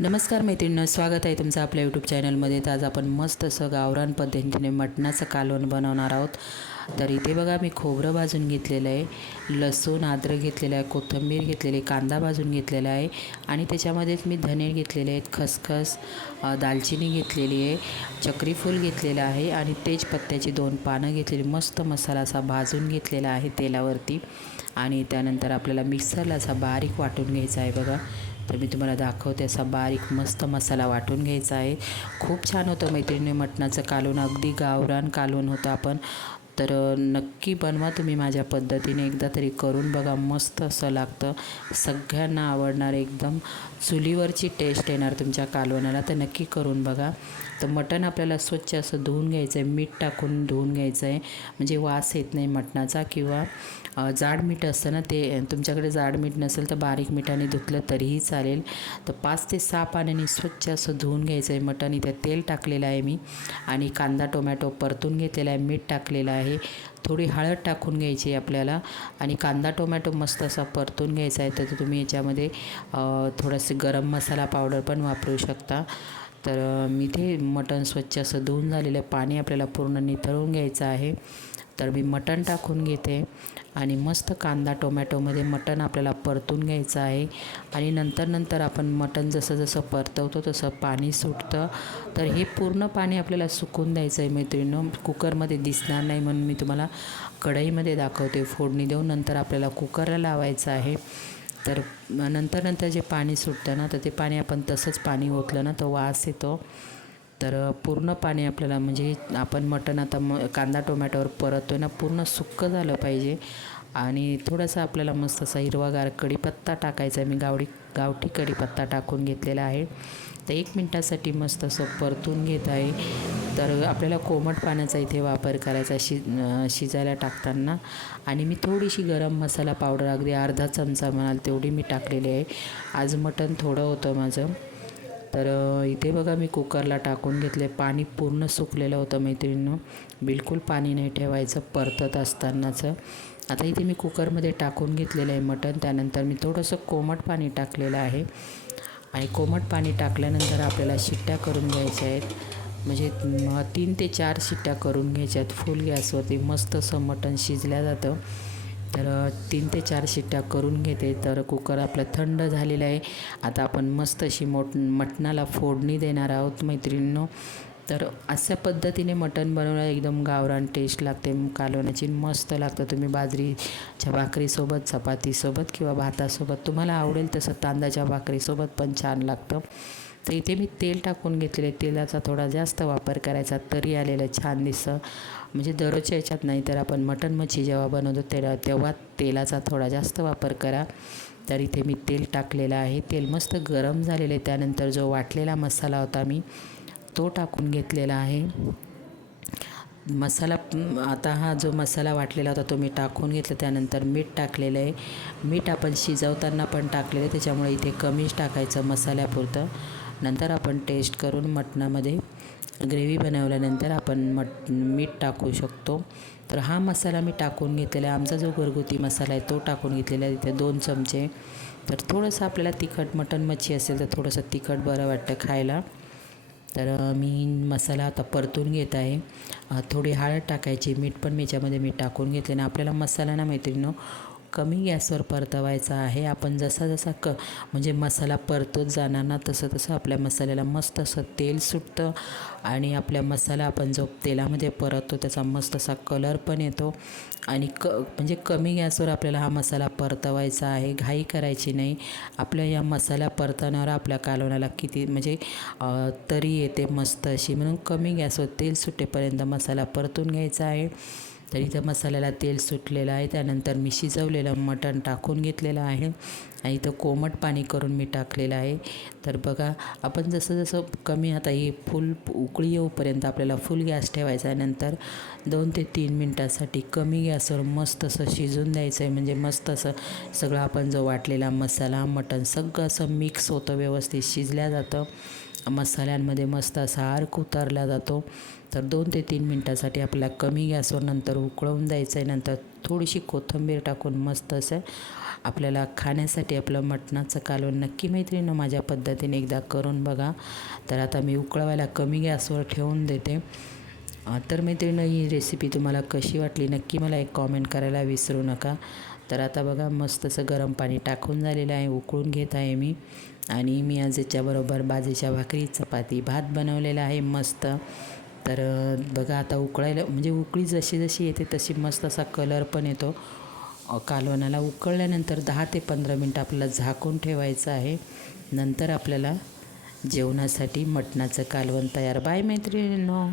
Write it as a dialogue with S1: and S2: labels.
S1: नमस्कार मैत्रिणींनो स्वागत आहे तुमचं आपल्या यूट्यूब चॅनलमध्ये तर आज आपण मस्त असं गावरान पद्धतीने मटणाचं कालवण बनवणार आहोत. तर इथे बघा मी खोबरं भाजून घेतलेलं आहे लसूण आद्रक घेतलेलं आहे कोथिंबीर घेतलेली आहे कांदा भाजून घेतलेला आहे आणि त्याच्यामध्येच मी धने घेतलेले आहेत खसखस दालचिनी घेतलेली आहे चक्रीफूल घेतलेलं आहे आणि तेजपत्त्याची दोन पानं घेतलेली मस्त मसाला असा भाजून घेतलेला आहे तेलावरती आणि त्यानंतर आपल्याला मिक्सरला असा बारीक वाटून घ्यायचा आहे बघा. तर मी तुम्हाला दाखवते असा बारीक मस्त मसाला वाटून घ्यायचा आहे. खूप छान होतं मैत्रिणी मटणाचं कालवण. अगदी गावरान कालवण होतं आपण. तर नक्की बनवा तुम्ही माझ्या पद्धतीने. एकदा तरी करून बघा मस्त असं लागतं. सगळ्यांना आवडणार एकदम. चुलीवरची टेस्ट येणार तुमच्या कालवणाला तर नक्की करून बघा. तर मटण आपल्याला स्वच्छ असं धुवून घ्यायचं आहे मीठ टाकून धुवून घ्यायचं आहे म्हणजे वास येत नाही मटणाचा किंवा जाड मीठ असतं ना ते तुमच्याकडे जाड मीठ नसेल तर बारीक मिठाने धुतलं तरीही चालेल. तर पाच ते सहा पाण्याने स्वच्छ असं धुवून घ्यायचं आहे मटण. इथे तेल टाकलेलं आहे मी. आणि कांदा टोमॅटो परतून घेतलेला आहे मीठ टाकलेलं आहे. थोडी हळद टाकून घ्यायची आहे आपल्याला. आणि कांदा टोमॅटो मस्त असा परतून घ्यायचा आहे. तर तुम्ही याच्यामध्ये थोडंसं गरम मसाला पावडर पण वापरू शकता. तर मी ते मटण स्वच्छ असं धुवून झालेलं पाणी आपल्याला पूर्ण निथळून घ्यायचं आहे. तर मी मटण टाकून घेते. आणि मस्त कांदा टोमॅटोमध्ये मटण आपल्याला परतून घ्यायचं आहे. आणि नंतर नंतर आपण मटण जसं जसं परतवतो तसं पाणी सुटतं. तर हे पूर्ण पाणी आपल्याला सुकून द्यायचं आहे मैत्रिणीनं. कुकरमध्ये दिसणार नाही म्हणून मी तुम्हाला कढईमध्ये दाखवते. फोडणी देऊन नंतर आपल्याला कुकरला लावायचं आहे. तर नंतर नंतर जे पाणी सुटतं ना तर ते पाणी आपण तसंच पाणी ओतलं ना तर वास येतो. तर पूर्ण पाणी आपल्याला म्हणजे आपण मटण आता म कांदा टोमॅटोवर परततो ना पूर्ण सुक्कं झालं पाहिजे. आणि थोडासा आपल्याला मस्त असा हिरवागार कढीपत्ता टाकायचा आहे. मी गावडी गावठी कढीपत्ता टाकून घेतलेला आहे. तर एक मिनटासाठी मस्त असं परतून घेत आहे. तर आपल्याला कोमट पाण्याचा इथे वापर करायचा शि शिजायला टाकताना. आणि मी थोडीशी गरम मसाला पावडर अगदी अर्धा चमचा म्हणाल तेवढी मी टाकलेली आहे. आज मटण थोडं होतं माझं. तर इथे बघा मी कुकरला टाकून घेतले. पाणी पूर्ण सुकलेलं होतं मैत्रिणीनं. बिलकुल पाणी नाही ठेवायचं परतत असतानाचं. आता इथे मी कुकरमध्ये टाकून घेतलेलं आहे मटण. त्यानंतर मी थोडंसं कोमट पाणी टाकलेलं आहे. आणि कोमट पाणी टाकल्यानंतर आपल्याला शिट्ट्या करून घ्यायच्या आहेत. म्हणजे तीन ते चार शिट्ट्या करून घ्यायच्या आहेत. फुल गॅसवरती मस्त असं मटण शिजल्या जातं. तर तीन ते चार शिट्ट्या करून घेते. तर कुकर आपलं थंड झालेलं आहे. आता आपण मस्त अशी मोठ मटणाला फोडणी देणार आहोत मैत्रिणींनो. तर अशा पद्धतीने मटण बनवलं एकदम गावरान टेस्ट लागते. कालवण्याची मस्त लागतं. तुम्ही बाजरीच्या भाकरीसोबत चपातीसोबत किंवा भातासोबत तुम्हाला आवडेल तसं तांदळाच्या भाकरीसोबत पण छान लागतं. तर इथे मी तेल टाकून घेतलेले तेलाचा थोडा जास्त वापर करायचा तरी आलेलं छान दिसतं. म्हणजे दररोजच्या याच्यात नाही तर आपण मटण मच्छी जेव्हा बनवतो तेव्हा तेव्हा तेलाचा थोडा जास्त वापर करा. तर इथे मी तेल टाकलेलं आहे. तेल मस्त गरम झालेलं आहे. त्यानंतर जो वाटलेला मसाला होता मी तो टाकून घेतलेला आहे. मसाला आता हा जो मसाला वाटलेला होता तो मी टाकून घेतला. त्यानंतर मीठ टाकलेलं आहे. मीठ आपण शिजवताना पण टाकलेलं आहे. त्याच्यामुळे इथे कमीच टाकायचं मसाल्यापुरतं. नंतर आपण टेस्ट करून मटणामध्ये ग्रेव्ही बनवल्यानंतर आपण मट मीठ टाकू शकतो. तर हा मसाला मी टाकून घेतलेला आहे. आमचा जो घरगुती मसाला आहे तो टाकून घेतलेला आहे तिथे दोन चमचे. तर थोडंसं आपल्याला तिखट मटण मच्छी असेल तर थोडंसं तिखट बरं वाटतं खायला. तर मी मसाला आता परतून घेत आहे. थोडी हळद टाकायची. मीठ पण मी याच्यामध्ये मी टाकून घेतले ना आपल्याला मसाला ना मैत्रिणीनं कमी गॅसवर परतवायचा आहे. आपण जसा जसा क म्हणजे मसाला परतत जाणार ना तसं तसं आपल्या मसाल्याला मस्त असं तेल सुटतं आणि आपल्या मसाला आपण जो तेलामध्ये परततो त्याचा मस्त असा कलर पण येतो. आणि क म्हणजे कमी गॅसवर आपल्याला हा मसाला परतवायचा आहे. घाई करायची नाही. आपल्या या मसाला परतवण्यावर आपल्या कालवणाला किती म्हणजे तरी येते मस्त अशी. म्हणून कमी गॅसवर तेल सुटेपर्यंत मसाला परतून घ्यायचा आहे. तर इथं मसाल्याला तेल सुटलेलं आहे. त्यानंतर मी शिजवलेलं मटण टाकून घेतलेलं आहे. आणि इथं कोमट पाणी करून मी टाकलेलं आहे. तर बघा आपण जसं जसं कमी आता ही फुल उकळी येऊपर्यंत आपल्याला फुल गॅस ठेवायचा आहे. नंतर दोन ते तीन मिनटासाठी कमी गॅसवर मस्त असं शिजून द्यायचं आहे. म्हणजे मस्त असं सगळं आपण जो वाटलेला मसाला मटण सगळं असं मिक्स होतं व्यवस्थित शिजल्या जातं. मसाल्यांमध्ये मस्त असा अर्क उतारला जातो. तर दोन ते तीन मिनटासाठी आपल्याला कमी गॅसवर नंतर उकळवून द्यायचं आहे नंतर थोडीशी कोथिंबीर टाकून मस्त असं आपल्याला खाण्यासाठी आपलं मटणाचं कालवण नक्की मैत्रिणं माझ्या पद्धतीने एकदा करून बघा. तर आता मी उकळवायला कमी गॅसवर ठेवून देते. तर मैत्रिणं ही रेसिपी तुम्हाला कशी वाटली नक्की मला एक कॉमेंट करायला विसरू नका. तर आता बघा मस्त असं गरम पाणी टाकून झालेलं आहे उकळून घेत आहे मी. आणि मी आज याच्याबरोबर बाजेच्या भाकरी चपाती भात बनवलेला आहे मस्त. तर बघा आता उकळायला म्हणजे उकळी जशी जशी येते तशी मस्त असा कलर पण येतो. कालवणाला उकळल्यानंतर दहा ते पंधरा मिनटं आपल्याला झाकून ठेवायचं आहे. नंतर आपल्याला जेवणासाठी मटणाचं कालवण तयार. बाय मैत्रिणींनो.